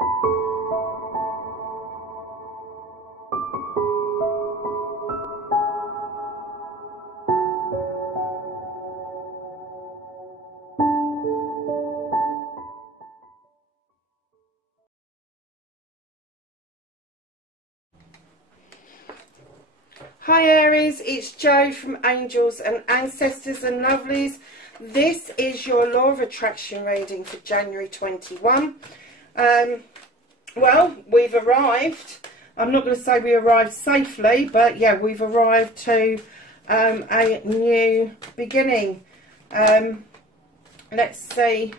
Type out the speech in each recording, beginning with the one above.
Hi Aries, it's Jo from Angels and Ancestors and Lovelies. This is your Law of Attraction reading for January 21. Well, we've arrived. I'm not going to say we arrived safely, but yeah, we've arrived to a new beginning. Let's see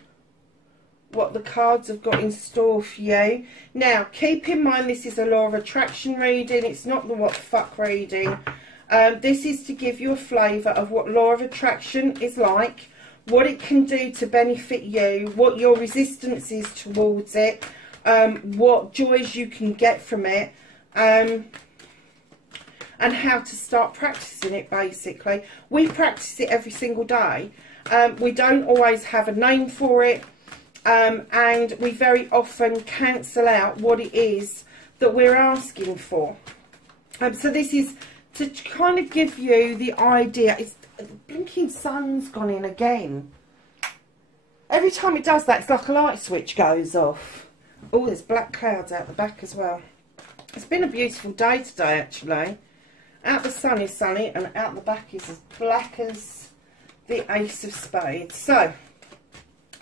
what the cards have got in store for you. Now, keep in mind this is a Law of Attraction reading. It's not the what the fuck reading. This is to give you a flavour of what Law of Attraction is like, what it can do to benefit you, what your resistance is towards it, what joys you can get from it, and how to start practicing it, basically. We practice it every single day. We don't always have a name for it. And we very often cancel out what it is that we're asking for. So this is to kind of give you the idea. It's, the blinking sun's gone in again. Every time it does that, it's like a light switch goes off. Oh, there's black clouds out the back as well. It's been a beautiful day today, actually. Out the sun is sunny, and out the back is as black as the Ace of Spades. So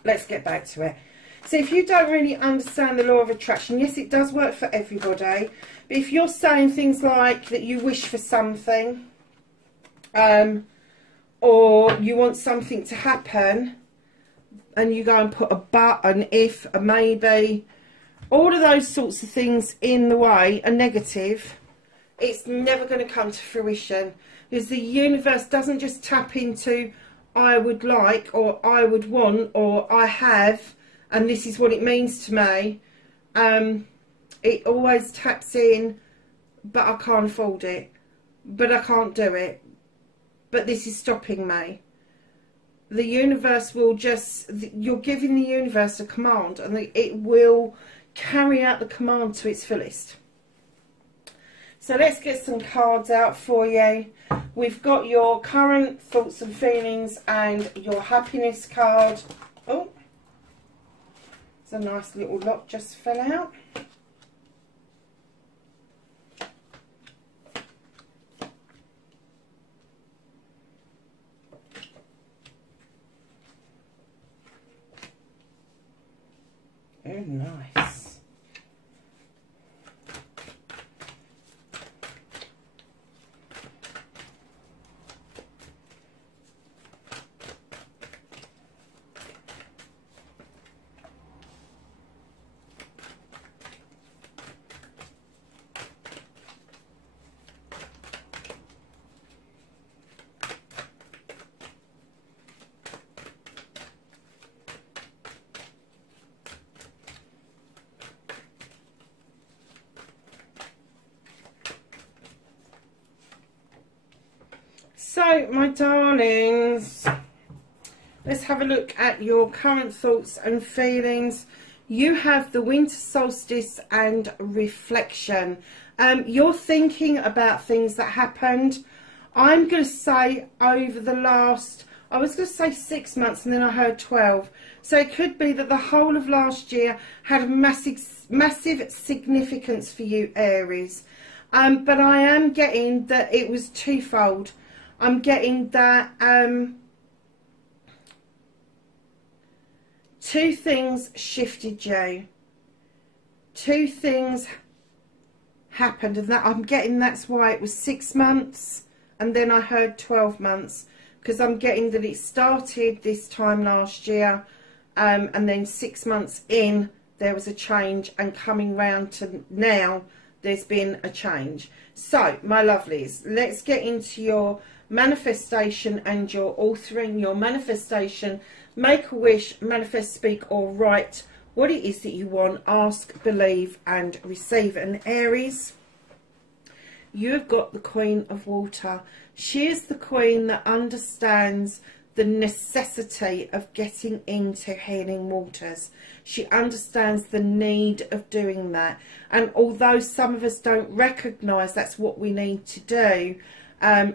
let's get back to it. So if you don't really understand the Law of Attraction, yes, it does work for everybody. But if you're saying things like that you wish for something, or you want something to happen, and you go and put a but, an if, a maybe, all of those sorts of things in the way are negative, it's never going to come to fruition. Because the universe doesn't just tap into I would like, or I would want, or I have, and this is what it means to me. It always taps in, but I can't afford it, but I can't do it, but this is stopping me. The universe will just, you're giving the universe a command, and it will carry out the command to its fullest. So let's get some cards out for you. We've got your current thoughts and feelings and your happiness card. Oh, there's a nice little lot just fell out. Oh, nice. So, my darlings, let's have a look at your current thoughts and feelings. You have the winter solstice and reflection. You're thinking about things that happened, I'm going to say, over the last, I was going to say 6 months, and then I heard 12. So it could be that the whole of last year had a massive significance for you, Aries. But I am getting that it was twofold. I'm getting that two things shifted you. Two things happened, and that I'm getting that's why it was 6 months, and then I heard 12 months, because I'm getting that it started this time last year, and then 6 months in there was a change, and coming round to now there's been a change. So, my lovelies, let's get into your manifestation and your authoring, your manifestation. Make a wish, manifest, speak, or write what it is that you want. Ask, believe, and receive. And Aries, you have got the Queen of Water. She is the queen that understands the necessity of getting into healing waters. She understands the need of doing that. And although some of us don't recognise that's what we need to do,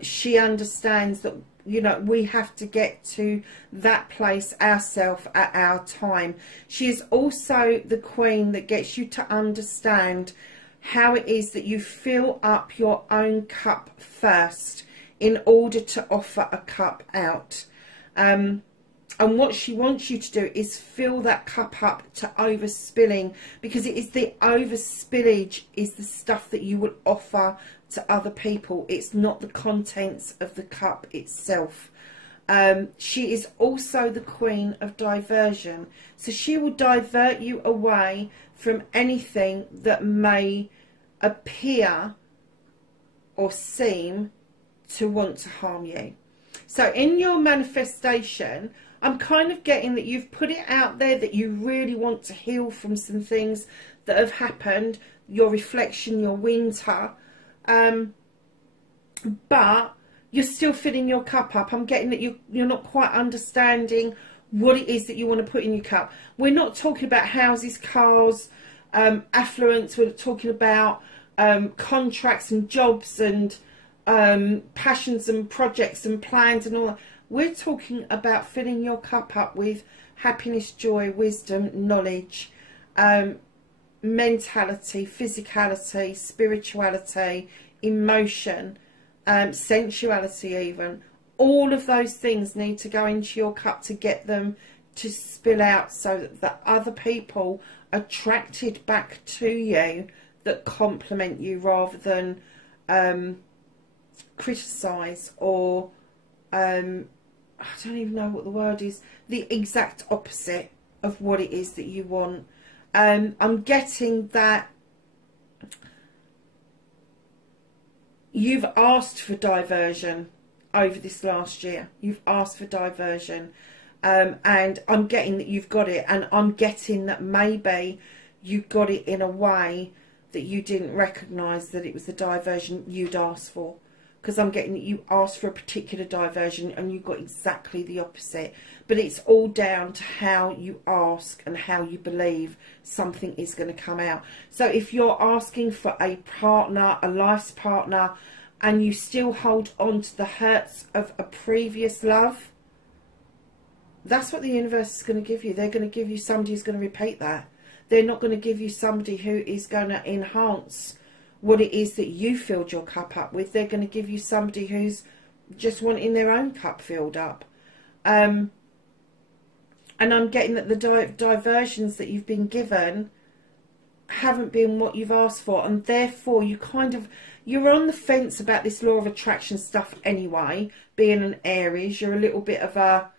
she understands that, you know, we have to get to that place ourselves at our time. She is also the queen that gets you to understand how it is that you fill up your own cup first in order to offer a cup out. And what she wants you to do is fill that cup up to overspilling, because it is the overspillage is the stuff that you will offer to other people. It's not the contents of the cup itself. She is also the queen of diversion, so she will divert you away from anything that may appear or seem to want to harm you. So in your manifestation, I'm kind of getting that you've put it out there that you really want to heal from some things that have happened, your reflection, your winter, but you're still filling your cup up. I'm getting that you're not quite understanding what it is that you want to put in your cup. We're not talking about houses, cars, affluence. We're talking about contracts and jobs and passions and projects and plans and all that. We're talking about filling your cup up with happiness, joy, wisdom, knowledge, mentality, physicality, spirituality, emotion, sensuality even. All of those things need to go into your cup to get them to spill out, so that the other people are attracted back to you that complement you, rather than criticise or I don't even know what the word is, the exact opposite of what it is that you want. I'm getting that you've asked for diversion over this last year. You've asked for diversion, and I'm getting that you've got it, and I'm getting that maybe you got it in a way that you didn't recognise that it was the diversion you'd asked for. Because I'm getting that you asked for a particular diversion and you got exactly the opposite. But it's all down to how you ask and how you believe something is going to come out. So if you're asking for a partner, a life's partner, and you still hold on to the hurts of a previous love, that's what the universe is going to give you. They're going to give you somebody who's going to repeat that. They're not going to give you somebody who is going to enhance what it is that you filled your cup up with. They're going to give you somebody who's just wanting their own cup filled up. And I'm getting that the diversions that you've been given haven't been what you've asked for, and therefore you're on the fence about this law of attraction stuff anyway. Being an Aries, you're a little bit of a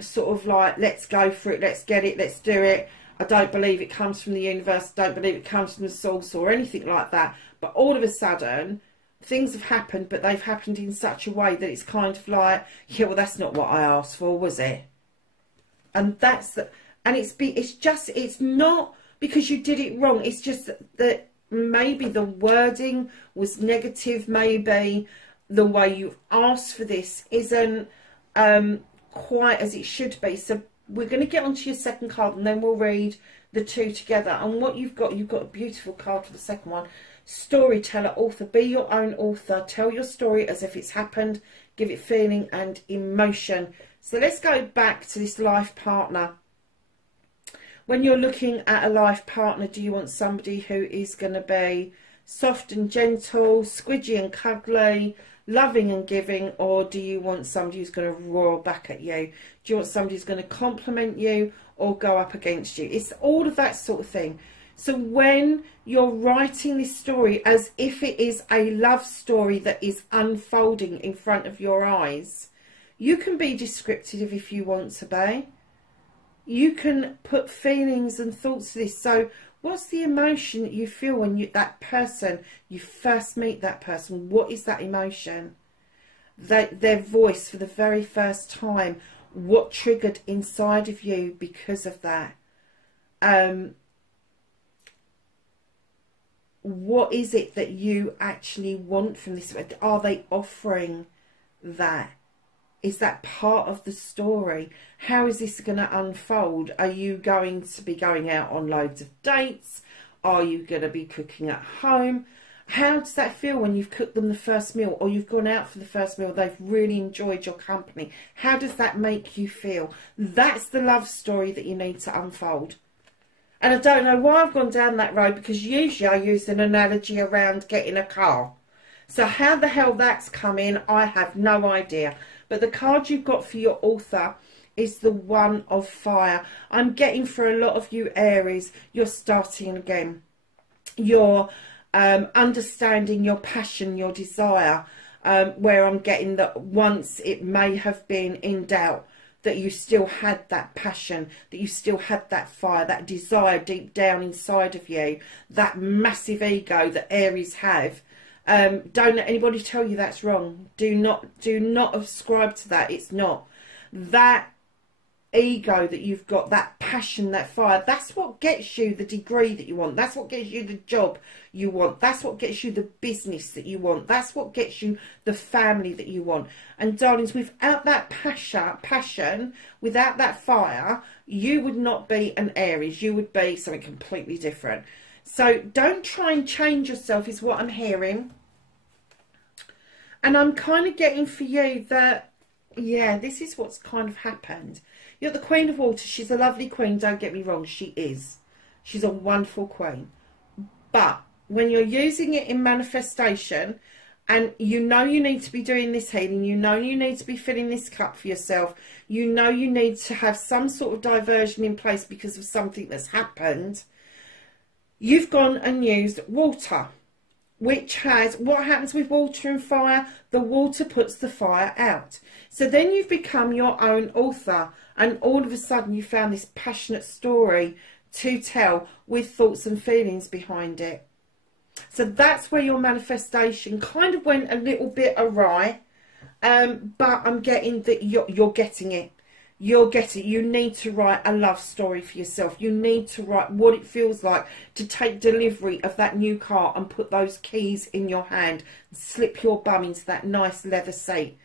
sort of like, let's go for it, let's get it, let's do it. I don't believe it comes from the universe, I don't believe it comes from the source or anything like that. But all of a sudden, things have happened, but they've happened in such a way that it's kind of like, yeah, well, that's not what I asked for, was it? And that's the, and it's not because you did it wrong. It's just that maybe the wording was negative. Maybe the way you asked for this isn't quite as it should be. So we're going to get onto your second card, and then we'll read the two together. And what you've got a beautiful card for the second one. Storyteller, author. Be your own author. Tell your story as if it's happened. Give it feeling and emotion. So let's go back to this life partner. When you're looking at a life partner, do you want somebody who is going to be soft and gentle, squidgy and cuddly, loving and giving, or do you want somebody who's going to roar back at you? Do you want somebody who's going to compliment you or go up against you? It's all of that sort of thing. So when you're writing this story as if it is a love story that is unfolding in front of your eyes, you can be descriptive if you want to be. You can put feelings and thoughts to this. So what's the emotion that you feel when you first meet that person? What is that emotion? Their voice for the very first time. What triggered inside of you because of that? What is it that you actually want from this? Are they offering that Is that part of the story? How is this going to unfold? Are you going to be going out on loads of dates? Are you going to be cooking at home? How does that feel when you've cooked them the first meal, or you've gone out for the first meal, they've really enjoyed your company? How does that make you feel? That's the love story that you need to unfold. And I don't know why I've gone down that road, because usually I use an analogy around getting a car. So how the hell that's come in, I have no idea. But the card you've got for your author is the One of Fire. I'm getting for a lot of you Aries, you're starting again. You're understanding your passion, your desire, where I'm getting that once it may have been in doubt, that you still had that passion, that you still had that fire, that desire deep down inside of you, that massive ego that Aries have. Don't let anybody tell you that's wrong. Do not ascribe to that. It's not. That ego that you've got, that passion, that fire, that's what gets you the degree that you want. That's what gets you the job you want. That's what gets you the business that you want. That's what gets you the family that you want. And darlings, without that passion, without that fire, you would not be an Aries. You would be something completely different. So don't try and change yourself, is what I'm hearing. And I'm kind of getting for you that, yeah, this is what's kind of happened. You're the Queen of Water. She's a lovely queen, don't get me wrong. She is. She's a wonderful queen. But when you're using it in manifestation, and you know you need to be doing this healing, you know you need to be filling this cup for yourself, you know you need to have some sort of diversion in place because of something that's happened, you've gone and used water, which has, what happens with water and fire? The water puts the fire out. So then you've become your own author, and all of a sudden you found this passionate story to tell with thoughts and feelings behind it. So that's where your manifestation kind of went a little bit awry, but I'm getting that you're getting it. You'll get it. You need to write a love story for yourself. You need to write what it feels like to take delivery of that new car and put those keys in your hand and slip your bum into that nice leather seat.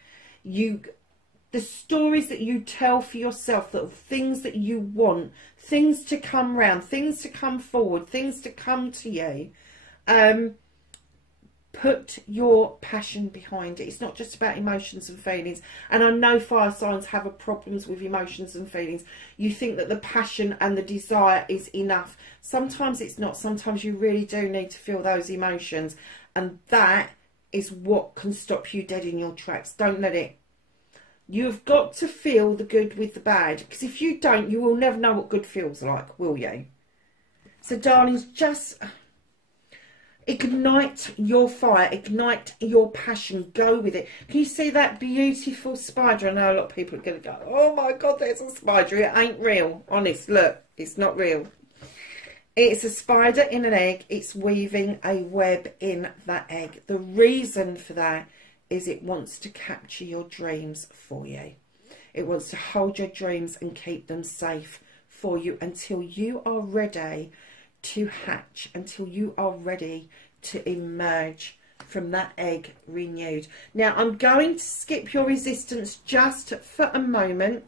The stories that you tell for yourself, that things that you want, things to come round, things to come forward, things to come to you. Put your passion behind it. It's not just about emotions and feelings. And I know fire signs have problems with emotions and feelings. You think that the passion and the desire is enough. Sometimes it's not. Sometimes you really do need to feel those emotions. And that is what can stop you dead in your tracks. Don't let it. You've got to feel the good with the bad. Because if you don't, you will never know what good feels like, will you? So, darlings, just ignite your fire, ignite your passion, go with it. Can you see that beautiful spider? I know a lot of people are going to go, oh my God, there's a spider. It ain't real. Honest, look, it's not real. It's a spider in an egg. It's weaving a web in that egg. The reason for that is it wants to capture your dreams for you. It wants to hold your dreams and keep them safe for you until you are ready to hatch, until you are ready to emerge from that egg renewed. Now I'm going to skip your resistance just for a moment,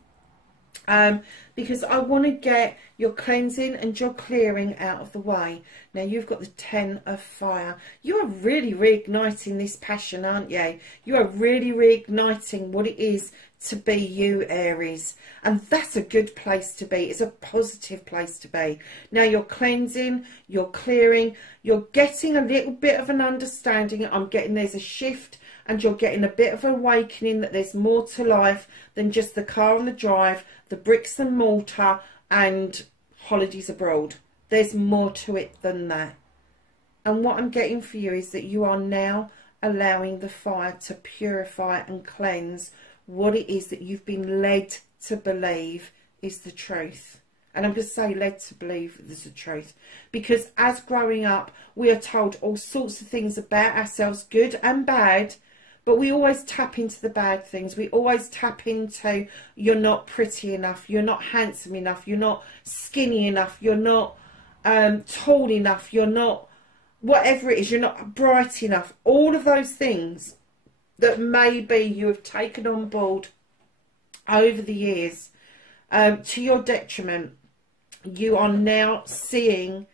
because I want to get your cleansing and your clearing out of the way. Now you've got the 10 of fire. You are really reigniting this passion, aren't you? You are really reigniting what it is to be you, Aries, and that's a good place to be. It's a positive place to be. Now you're cleansing, you're clearing, you're getting a little bit of an understanding. I'm getting there's a shift, and you're getting a bit of awakening that there's more to life than just the car on the drive, the bricks and mortar and holidays abroad. There's more to it than that. And what I'm getting for you is that you are now allowing the fire to purify and cleanse what it is that you've been led to believe is the truth. And I'm going to say led to believe is the truth, because as growing up we are told all sorts of things about ourselves, good and bad, but we always tap into the bad things. We always tap into, you're not pretty enough, you're not handsome enough, you're not skinny enough, you're not tall enough, you're not whatever it is, you're not bright enough. All of those things that maybe you have taken on board over the years, to your detriment. You are now seeing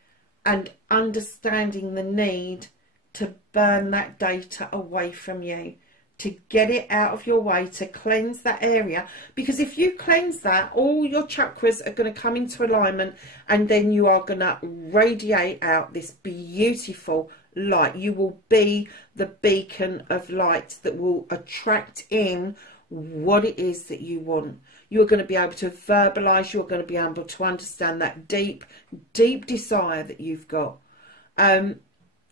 and understanding the need to burn that data away from you, to get it out of your way, to cleanse that area. Because if you cleanse that, all your chakras are going to come into alignment, and then you are going to radiate out this beautiful light. You will be the beacon of light that will attract in what it is that you want. You're going to be able to verbalize, you're going to be able to understand that deep, deep desire that you've got. And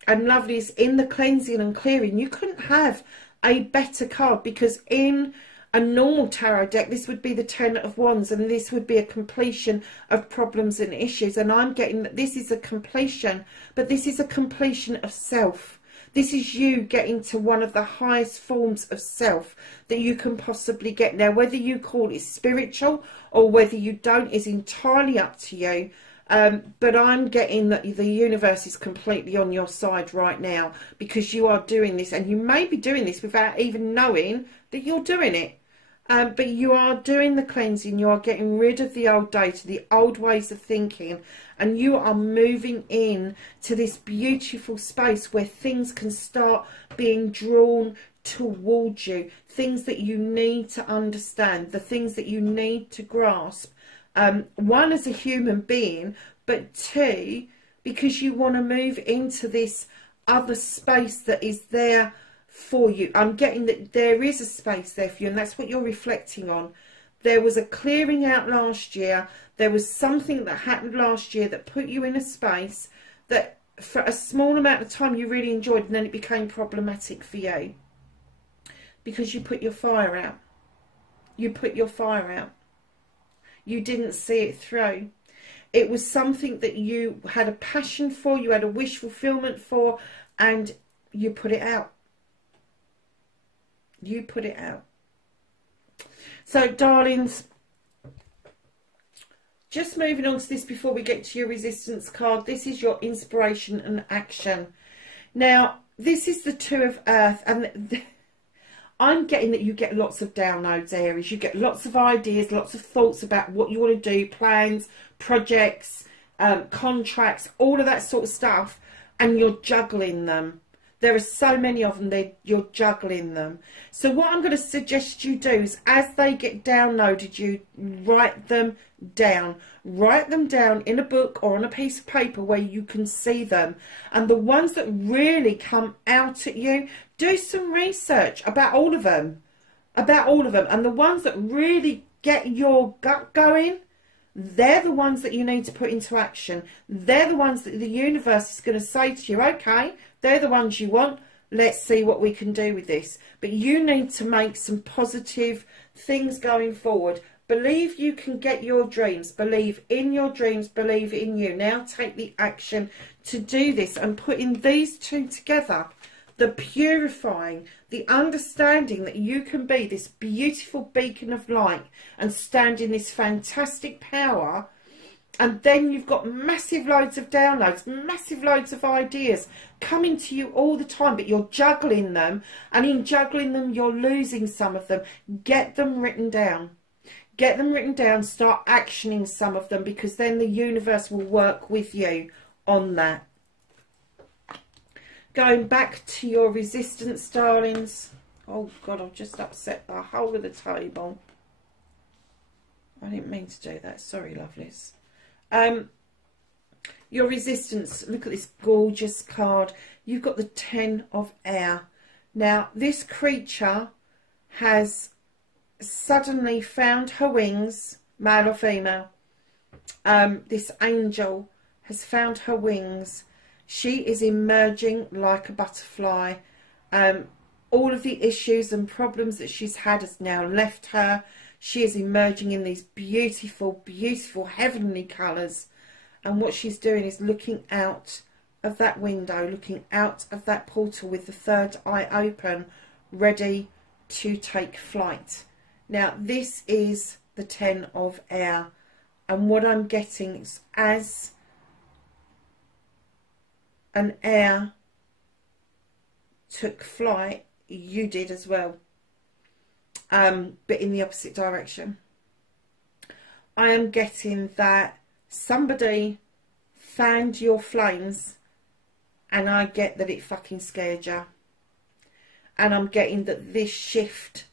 lovely is in the cleansing and clearing. You couldn't have a better card, because in a normal tarot deck, this would be the 10 of Wands, and this would be a completion of problems and issues. And I'm getting that this is a completion, but this is a completion of self. This is you getting to one of the highest forms of self that you can possibly get. Now, whether you call it spiritual or whether you don't is entirely up to you. But I'm getting that the universe is completely on your side right now, because you are doing this, and you may be doing this without even knowing that you're doing it. But you are doing the cleansing, you are getting rid of the old data, the old ways of thinking, and you are moving in to this beautiful space where things can start being drawn towards you, things that you need to understand, the things that you need to grasp. One, as a human being, but two, because you want to move into this other space that is there for you. I'm getting that there is a space there for you, and that's what you're reflecting on. There was a clearing out last year. There was something that happened last year that put you in a space that for a small amount of time you really enjoyed, and then it became problematic for you because you put your fire out. You put your fire out. You didn't see it through. It was something that you had a passion for, you had a wish fulfillment for, and you put it out. You put it out. So, darlings, just moving on to this before we get to your resistance card. This is your inspiration and action. Now, this is the Two of Earth, and I'm getting that you get lots of downloads, Aries. You get lots of ideas, lots of thoughts about what you want to do, plans, projects, contracts, all of that sort of stuff, and you're juggling them. There are so many of them, you're juggling them. So what I'm going to suggest you do is, as they get downloaded, you write them down. Write them down in a book or on a piece of paper where you can see them. And the ones that really come out at you, do some research about all of them. About all of them. And the ones that really get your gut going, they're the ones that you need to put into action. They're the ones that the universe is going to say to you, okay, they're the ones you want. Let's see what we can do with this. But you need to make some positive things going forward. Believe you can get your dreams. Believe in your dreams. Believe in you. Now take the action to do this, and putting these two together. The purifying, the understanding that you can be this beautiful beacon of light and stand in this fantastic power. And then you've got massive loads of downloads, massive loads of ideas coming to you all the time, but you're juggling them. And in juggling them, you're losing some of them. Get them written down. Get them written down. Start actioning some of them, because then the universe will work with you on that. Going back to your resistance, darlings. Oh, God, I've just upset the whole of the table. I didn't mean to do that. Sorry, lovelies. Your resistance. Look at this gorgeous card. You've got the 10 of Air. Now, this creature has suddenly found her wings, male or female. This angel has found her wings. She is emerging like a butterfly. All of the issues and problems that she's had has now left her. She is emerging in these beautiful, beautiful heavenly colours. And what she's doing is looking out of that window, looking out of that portal with the third eye open, ready to take flight. Now, this is the 10 of Air. And what I'm getting is, as an air took flight, you did as well. but in the opposite direction. I am getting that somebody fanned your flames, and I get that it fucking scared you. And I'm getting that this shift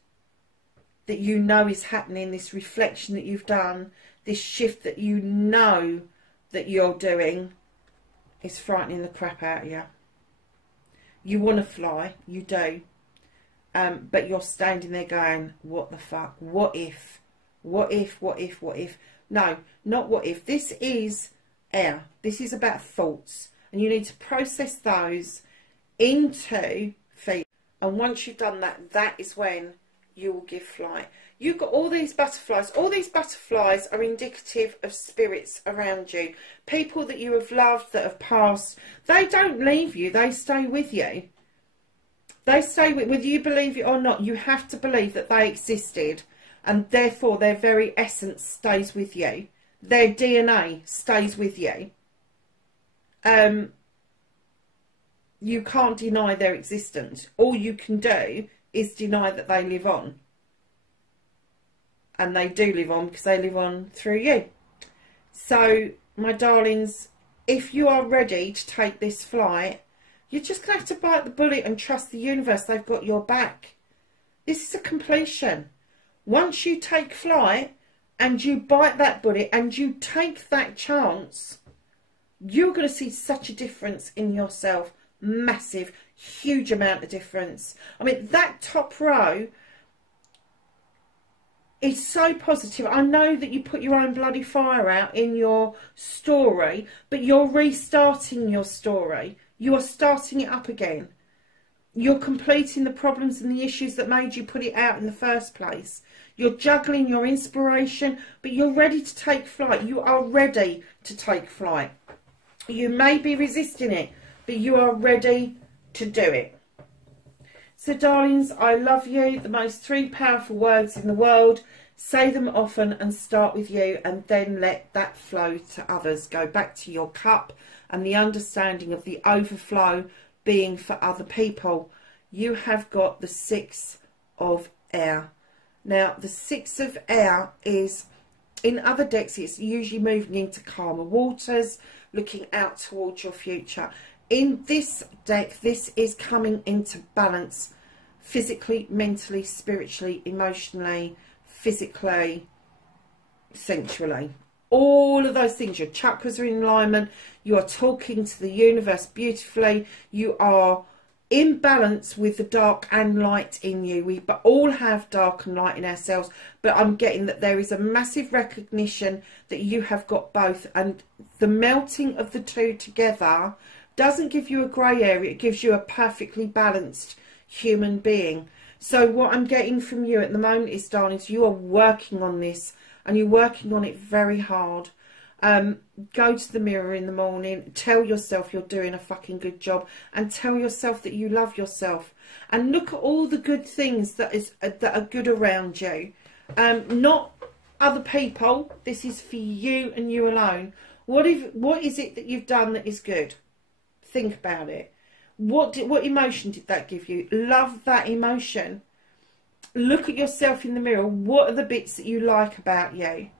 that you know is happening, this reflection that you've done, this shift that you know that you're doing, is frightening the crap out of you. You want to fly, you do. But you're standing there going, what the fuck? What if? What if, what if, what if? No, not what if. This is air. This is about thoughts. And you need to process those into feet. And once you've done that, that is when you will give flight. You've got all these butterflies. All these butterflies are indicative of spirits around you. People that you have loved, that have passed. They don't leave you. They stay with you. They stay with, whether you believe it or not, you have to believe that they existed. And therefore, their very essence stays with you. Their DNA stays with you. You can't deny their existence. All you can do is deny that they live on. And they do live on because they live on through you. So, my darlings, if you are ready to take this flight, you're just going to have to bite the bullet and trust the universe. They've got your back. This is a completion. Once you take flight and you bite that bullet and you take that chance, you're going to see such a difference in yourself. Massive, huge amount of difference. I mean, that top row is so positive. I know that you put your own bloody fire out in your story, but you're restarting your story. You are starting it up again. You're completing the problems and the issues that made you put it out in the first place. You're juggling your inspiration, but you're ready to take flight. You are ready to take flight. You may be resisting it, but you are ready to do it. So, darlings, I love you. The most 3 powerful words in the world. Say them often and start with you, and then let that flow to others. Go back to your cup and the understanding of the overflow being for other people. You have got the 6 of air. Now, the 6 of air is, in other decks, it's usually moving into calmer waters, looking out towards your future. In this deck, this is coming into balance physically, mentally, spiritually, emotionally, physically, sensually. All of those things. Your chakras are in alignment. You are talking to the universe beautifully. You are in balance with the dark and light in you. We all have dark and light in ourselves, but I'm getting that there is a massive recognition that you have got both, and the melting of the two together doesn't give you a grey area. It gives you a perfectly balanced human being. So what I'm getting from you at the moment is, darlings, you are working on this, and you're working on it very hard. Go to the mirror in the morning, tell yourself you're doing a fucking good job, and tell yourself that you love yourself, and look at all the good things that are good around you. Not other people. This is for you and you alone. What is it that you've done that is good? Think about it. What emotion did that give you? Love that emotion. Look at yourself in the mirror. What are the bits that you like about you?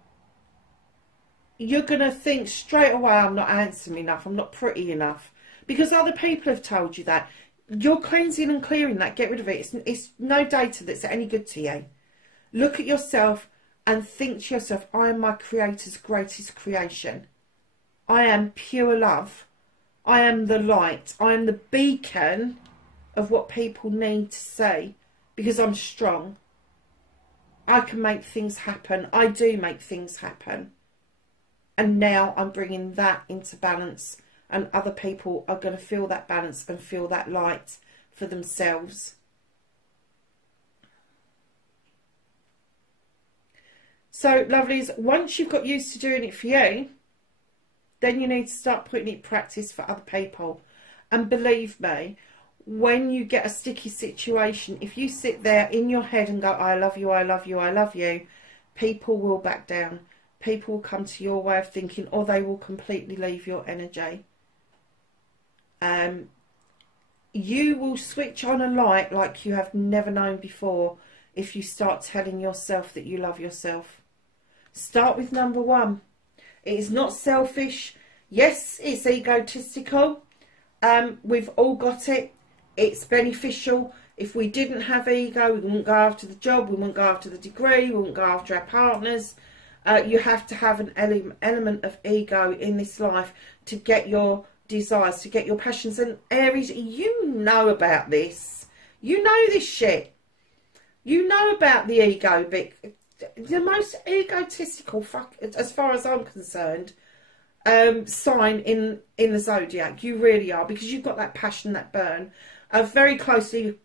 You're going to think straight away, I'm not handsome enough, I'm not pretty enough. Because other people have told you that. You're cleansing and clearing that. Get rid of it. It's no data that's any good to you. Look at yourself and think to yourself, I am my Creator's greatest creation. I am pure love. I am the light. I am the beacon of what people need to see. Because I'm strong. I can make things happen. I do make things happen. And now I'm bringing that into balance, and other people are going to feel that balance and feel that light for themselves. So, lovelies, once you've got used to doing it for you, then you need to start putting it in practice for other people. And believe me, when you get a sticky situation, if you sit there in your head and go, I love you, I love you, I love you, people will back down. People will come to your way of thinking, or they will completely leave your energy. You will switch on a light like you have never known before. if you start telling yourself that you love yourself. Start with number one. It is not selfish. Yes, it's egotistical. We've all got it. It's beneficial. If we didn't have ego, we wouldn't go after the job, we wouldn't go after the degree, we wouldn't go after our partners. You have to have an element of ego in this life to get your desires, to get your passions. And Aries, you know about this. You know this shit. You know about the ego bit. The most egotistical, as far as I'm concerned, sign in the zodiac. You really are, because you've got that passion, that burn. Very closely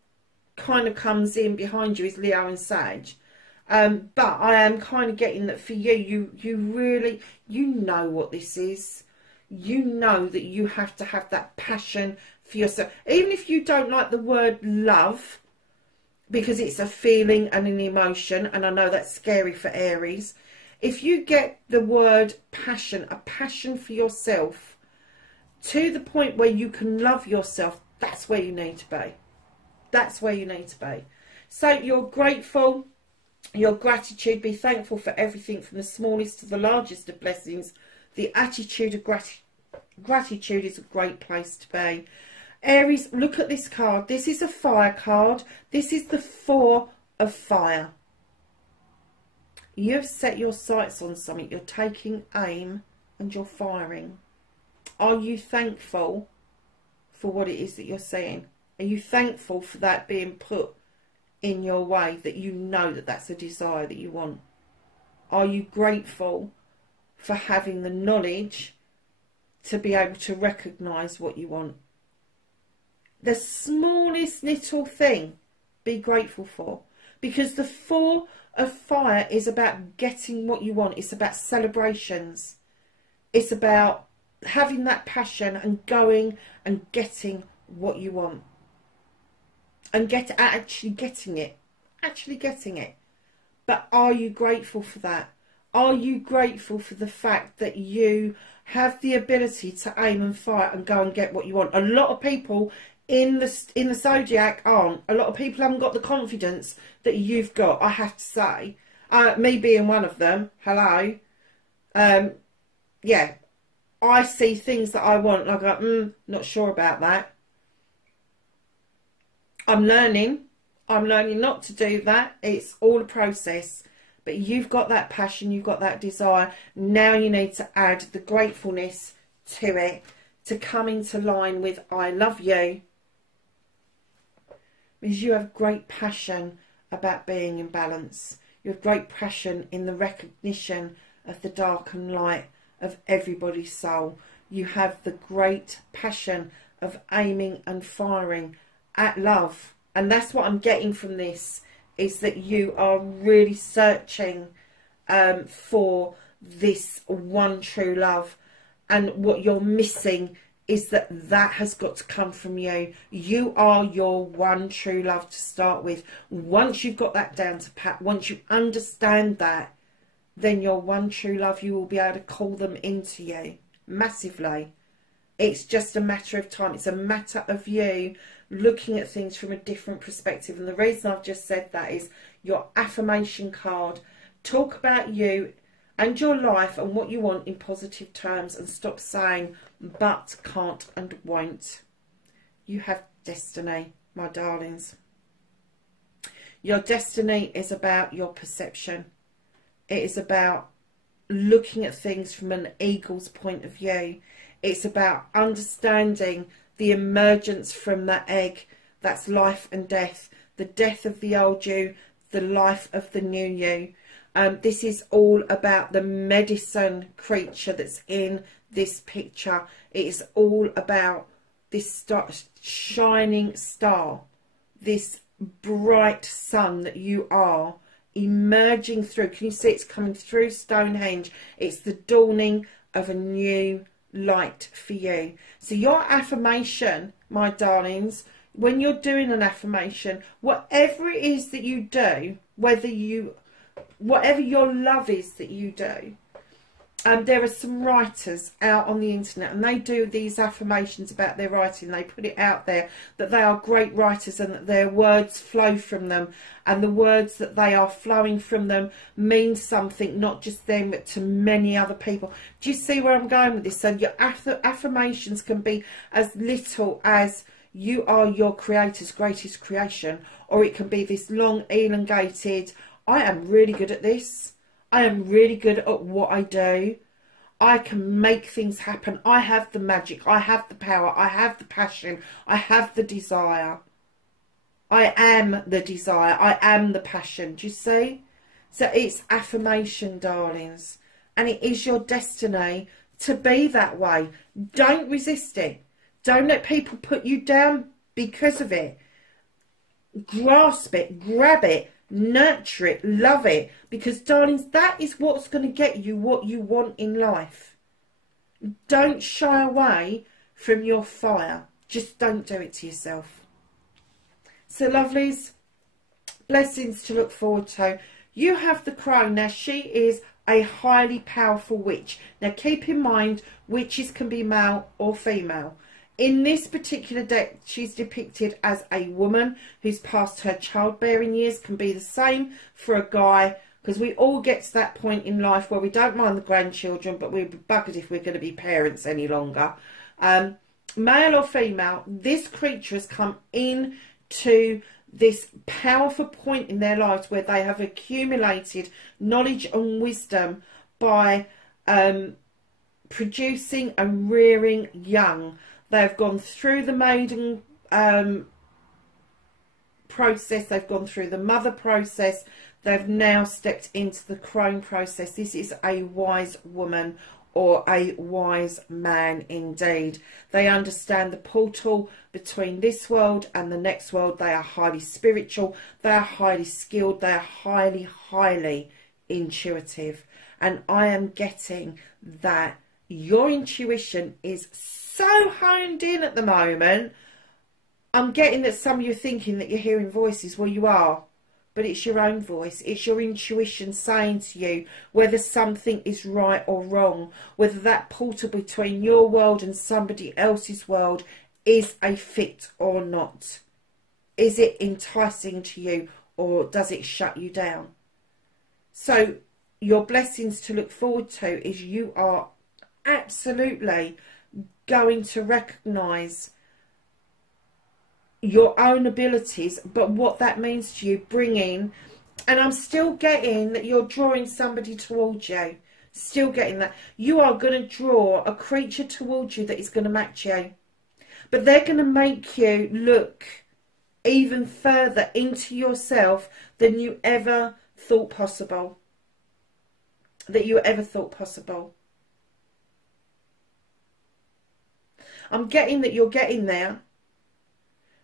kind of comes in behind you is Leo and Sag. But I am kind of getting that for you, you really, you know what this is. You know that you have to have that passion for yourself. Even if you don't like the word love, because it's a feeling and an emotion, and I know that's scary for Aries. If you get the word passion, a passion for yourself, to the point where you can love yourself, that's where you need to be. That's where you need to be. So you're grateful, your gratitude, be thankful for everything from the smallest to the largest of blessings. The attitude of gratitude is a great place to be. Aries, look at this card. This is a fire card. This is the Four of Fire. You've set your sights on something. You're taking aim and you're firing. Are you thankful for what it is that you're seeing? Are you thankful for that being put in your way, that you know that that's a desire that you want? Are you grateful for having the knowledge to be able to recognise what you want? The smallest little thing, be grateful for. Because the Four of Fire is about getting what you want. It's about celebrations. It's about having that passion and going and getting what you want. And actually getting it. Actually getting it. But are you grateful for that? Are you grateful for the fact that you have the ability to aim and fire and go and get what you want? A lot of people in the zodiac aren't. A lot of people haven't got the confidence that you've got, I have to say. Me being one of them. Hello. Yeah. I see things that I want and I go, not sure about that. I'm learning not to do that. It's all a process. But you've got that passion, you've got that desire. Now you need to add the gratefulness to it to come into line with I love you. Because you have great passion about being in balance. You have great passion in the recognition of the dark and light of everybody's soul. You have the great passion of aiming and firing at love. And that's what I'm getting from this, is that you are really searching for this one true love. And what you're missing is that has got to come from you. You are your one true love to start with. Once you've got that down to pat, once you understand that, then your one true love, you will be able to call them into you massively. It's just a matter of time. It's a matter of you looking at things from a different perspective. And the reason I've just said that is your affirmation card. Talk about you and your life and what you want in positive terms, and stop saying but, can't and won't. You have destiny, my darlings. Your destiny is about your perception. It is about looking at things from an eagle's point of view. It's about understanding the emergence from that egg. That's life and death. The death of the old you, the life of the new you. This is all about the medicine creature that's in this picture. It is all about this shining star, this bright sun that you are emerging through. Can you see it's coming through Stonehenge? It's the dawning of a new light for you. So your affirmation, my darlings, when you're doing an affirmation, whatever it is that you do, whatever your love is that you do, there are some writers out on the internet, and they do these affirmations about their writing. They put it out there that they are great writers and that their words flow from them, and the words that they are flowing from them mean something, not just them but to many other people. Do you see where I'm going with this? So your affirmations can be as little as you are your creator's greatest creation, or it can be this long elongated, I am really good at this. I am really good at what I do. I can make things happen. I have the magic. I have the power. I have the passion. I have the desire. I am the desire. I am the passion. Do you see? So it's affirmation, darlings. And it is your destiny to be that way. Don't resist it. Don't let people put you down because of it. Grasp it. Grab it. Nurture it, love it, because darlings, that is what's going to get you what you want in life. Don't shy away from your fire. Just don't do it to yourself. So lovelies, blessings to look forward to. You have the crone. Now she is a highly powerful witch. Now keep in mind, witches can be male or female. In this particular deck, she's depicted as a woman who's past her childbearing years. Can be the same for a guy, because we all get to that point in life where we don't mind the grandchildren, but we're buggered if we're going to be parents any longer. Male or female, this creature has come in to this powerful point in their lives where they have accumulated knowledge and wisdom by producing and rearing young. They've gone through the maiden process. They've gone through the mother process. They've now stepped into the crone process. This is a wise woman or a wise man indeed. They understand the portal between this world and the next world. They are highly spiritual. They are highly skilled. They are highly, highly intuitive. And I am getting that your intuition is so honed in at the moment. I'm getting that some of you are thinking that you're hearing voices. Well, you are, but it's your own voice. It's your intuition saying to you whether something is right or wrong, whether that portal between your world and somebody else's world is a fit or not. Is it enticing to you, or does it shut you down? So your blessings to look forward to is you are absolutely going to recognise your own abilities, but what that means to you, bringing, and I'm still getting that you're drawing somebody towards you, still getting that. You are going to draw a creature towards you that is going to match you, but they're going to make you look even further into yourself than you ever thought possible. I'm getting that you're getting there,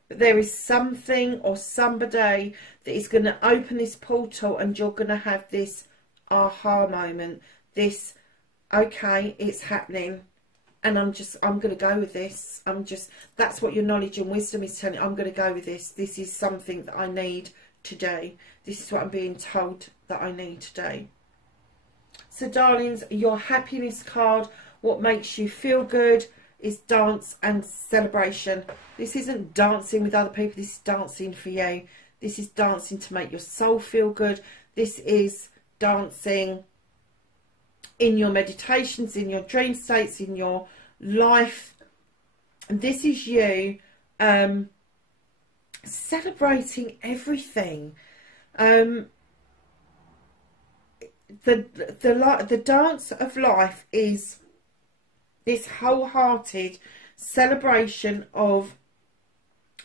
but there is something or somebody that is going to open this portal, and you're going to have this aha moment, this, okay, it's happening, and I'm going to go with this. That's what your knowledge and wisdom is telling you. I'm going to go with this. This is something that I need to do. This is what I'm being told that I need to do. So darlings, your happiness card, what makes you feel good, is dance and celebration. This isn't dancing with other people. This is dancing for you. This is dancing to make your soul feel good. This is dancing in your meditations, in your dream states, in your life. And this is you celebrating everything. The dance of life is this wholehearted celebration of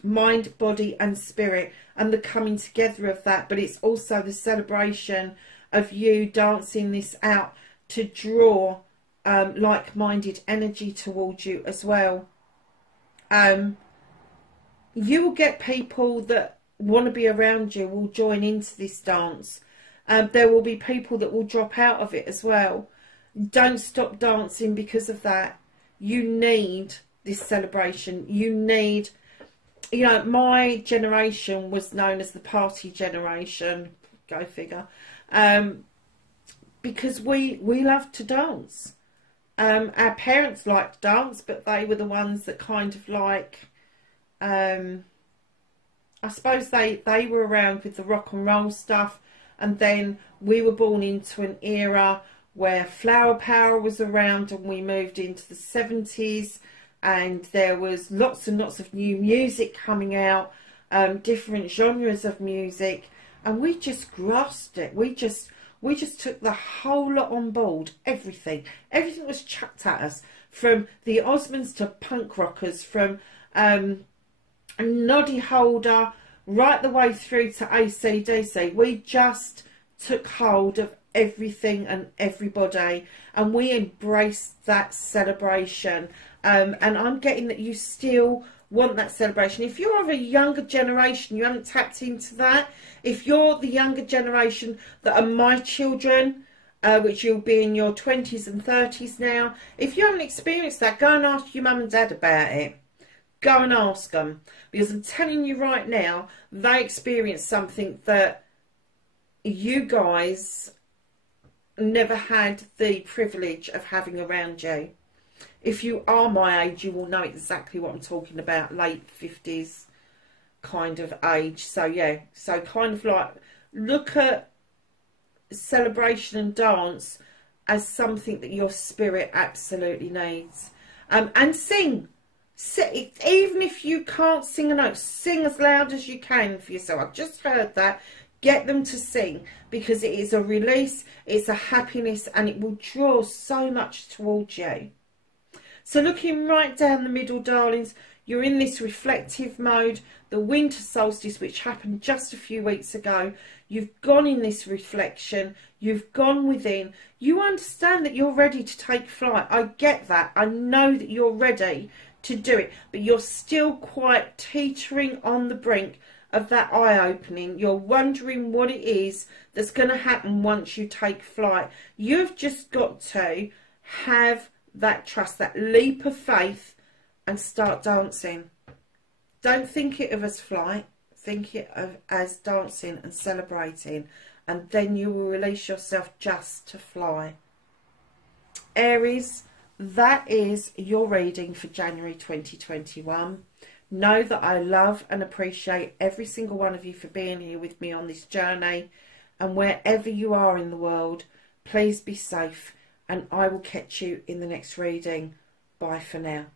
mind, body and spirit, and the coming together of that. But it's also the celebration of you dancing this out to draw like-minded energy towards you as well. You will get people that want to be around you, will join into this dance. There will be people that will drop out of it as well. Don't stop dancing because of that. You need this celebration. You need, you know, my generation was known as the party generation. Go figure. because we love to dance. Our parents liked to dance, but they were the ones that kind of like, I suppose they were around with the rock and roll stuff, and then we were born into an era where flower power was around, and we moved into the 70s, and there was lots and lots of new music coming out, different genres of music, and we just grasped it. We just took the whole lot on board. Everything was chucked at us, from the Osmonds to punk rockers, from Noddy Holder right the way through to AC/DC. We just took hold of everything and everybody, and we embraced that celebration. And I'm getting that you still want that celebration. If you're of a younger generation, you haven't tapped into that. If you're the younger generation that are my children, which you'll be in your 20s and 30s now, if you haven't experienced that, go and ask your mum and dad about it. Go and ask them, because I'm telling you right now, they experienced something that you guys never had the privilege of having around you. If you are my age, you will know exactly what I'm talking about. Late 50s kind of age. So yeah, so kind of like, look at celebration and dance as something that your spirit absolutely needs. And sing. Even if you can't sing a note, sing as loud as you can for yourself. I've just heard that. Get them to sing, because it is a release, it's a happiness, and it will draw so much towards you. So looking right down the middle, darlings, you're in this reflective mode. The winter solstice, which happened just a few weeks ago, you've gone in this reflection, you've gone within. You understand that you're ready to take flight. I get that. I know that you're ready to do it, but you're still quite teetering on the brink of that eye-opening. You're wondering what it is that's going to happen once you take flight. You've just got to have that trust, that leap of faith, and start dancing. Don't think it of as flight, think it of as dancing and celebrating, and then you will release yourself just to fly. Aries, that is your reading for January 2021. Know that I love and appreciate every single one of you for being here with me on this journey, and wherever you are in the world, please be safe, and I will catch you in the next reading. Bye for now.